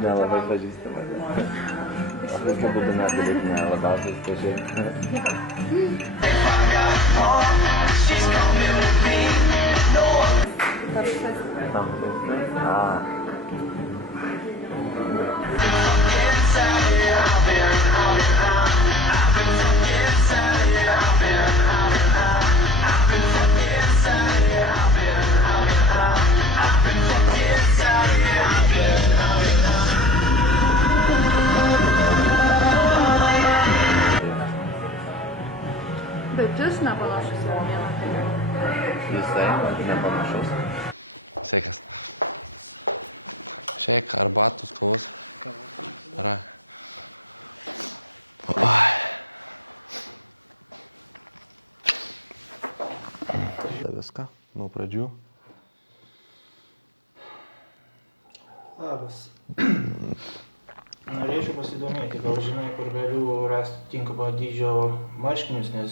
Nelabai pažįstama. Aš kokiu būdu negalėtume labiausiai pažinti. Bet jis nepanašus į vieną. Jisai nepanašus. Sveikas. Šeik, arbatus, kavos. Yra. Viską nuo pradžių. Labas. Norėčiau pasidomėti, gal žinai, kur galiu rasti tinkamo dydžio marškinius, nes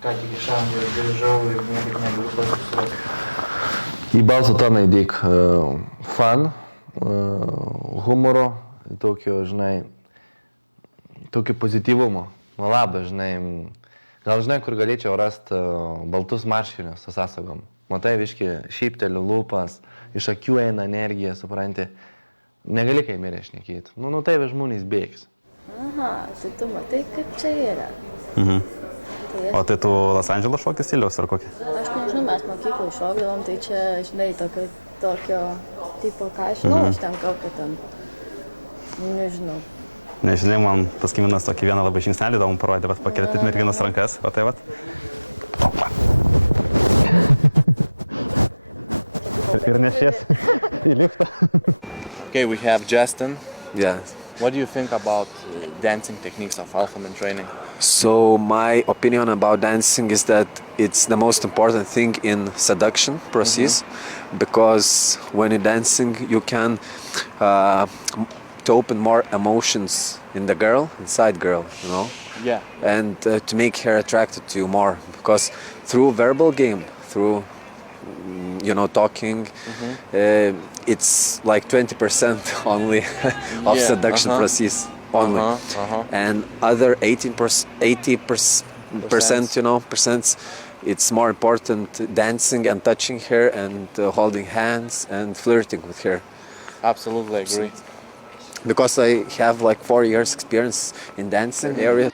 ką tik iš Anglijos grįžau ir niekaip negaliu susirasti. Į balso toną įdėk fun, humoro, tokio, žinai, tokio pozityvumo. Labas, žinai, gal žinai, kur galėčiau rasti baltus marškinius su sąsagom. Matai, viški, šyptelių lūpas, iš akių eina energija, supranti. Negali kai mirė šnekėti. Nu, tai žmonės bėgs. Aha, tai tu matai, kaip čia yra. O tai tu Los Andželo šokio stiliaus ar kokį? Aš nežinau, mes mokyklai šokdavom, tai čia, žinai, tokio tipo, ką aš žinau, aš ten kalbu ten, nežinau. Nežinai, man tas kaimynas tokį vieną labai žingsnelį įdomų parodė, bet pakelti merginos rankas, o tai vat. Opa. Ir nešies į liftą. Okay, we have Justin. Yes. What do you think about dancing techniques of Alphamantraining? So my opinion about dancing is that it's the most important thing in seduction process, because when you're dancing you can to open more emotions in the girl, inside girl, you know. Yeah. And to make her attracted to you more, because through verbal game, through talking, it's like 20% only of seduction process only, and other 80%, it's more important dancing and touching her and holding hands and flirting with her. Absolutely agree. Because I have like 4 years experience in dancing area.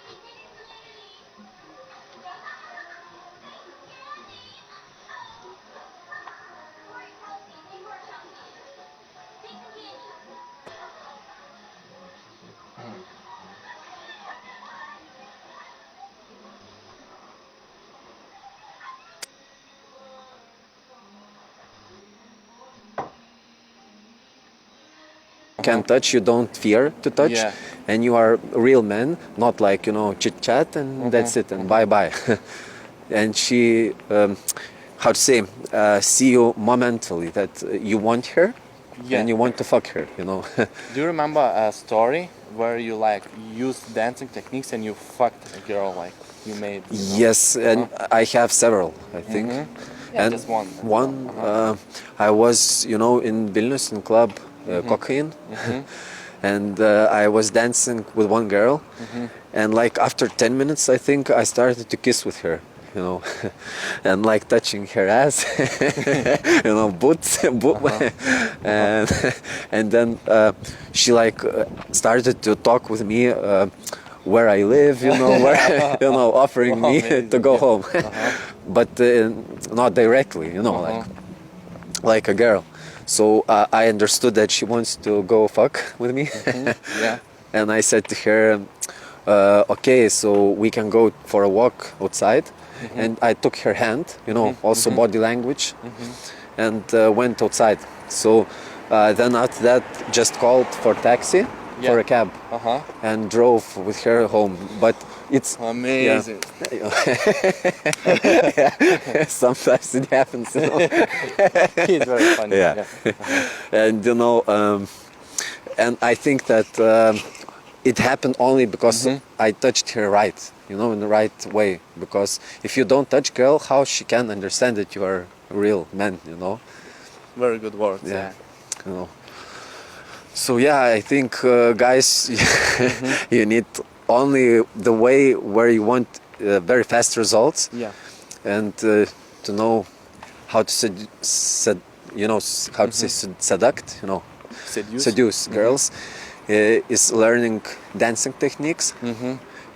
Can touch, you don't fear to touch, and you are a real man, not like, chit chat and that's it and bye bye. And she, see you momentally that you want her and you want to fuck her, Do you remember a story where you used dancing techniques and you fucked a girl, you made? Yes, and I have several, I think. Yeah, and just one. I was, in Vilnius in club. Cocaine, and I was dancing with one girl, and after 10 minutes I think I started to kiss with her, you know, and like touching her ass, you know, boots, and then she like started to talk with me where I live, you know, where, you know, offering me to go home, but not directly, you know, like a girl. So I understood that she wants to go fuck with me, Yeah. and I said to her, okay, so we can go for a walk outside, and I took her hand, you know, also body language, and went outside. So then after that, just called for taxi, for a cab, and drove with her home. But it's Amazing. yeah, sometimes it happens, you know. It's very funny. Yeah. And you know, and I think that it happened only because I touched her right, you know, in the right way. Because if you don't touch girl, how she can understand that you are a real man, you know? Very good words. Yeah. You know. So yeah, I think guys, you need only the way where you want very fast results. Yeah. And to know how to you know, how to say seduct, you know, seduce girls, is learning dancing techniques.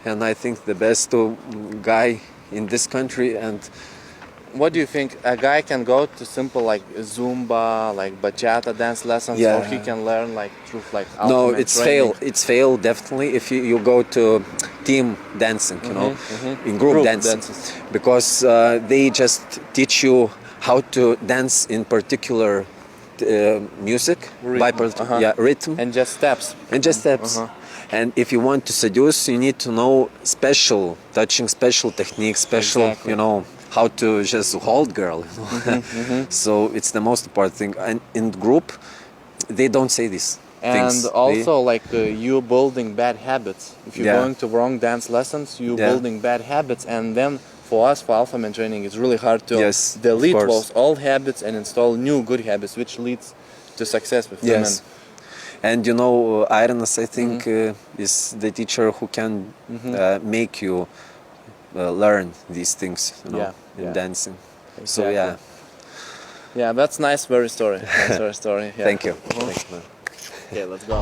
And I think the best guy in this country. And what do you think? A guy can go to simple like Zumba, like bachata dance lessons, Yeah. or he can learn like through like no, Alphamantraining? it's fail. It's fail definitely if you go to team dancing, you know, in group dancing, dances. because they just teach you how to dance in particular music, Rhythm. rhythm, And just steps. and just steps. And if you want to seduce, you need to know special touching, special techniques, special, Exactly. you know, how to just hold girl. So it's the most important thing. And in group, they don't say this. And things. also like you building bad habits. If you're Yeah. going to wrong dance lessons, you Yeah. building bad habits, and then for us, for Alphamantraining, it's really hard to Yes, of delete course. those old habits and install new good habits, which leads to success with women. Yes. And you know, Irenas, I think, is the teacher who can make you learn these things, you know, in dancing. So Exactly. yeah, Yeah, that's nice, very story. Nice, very story. Yeah. thank you. Thank you. Okay, let's go.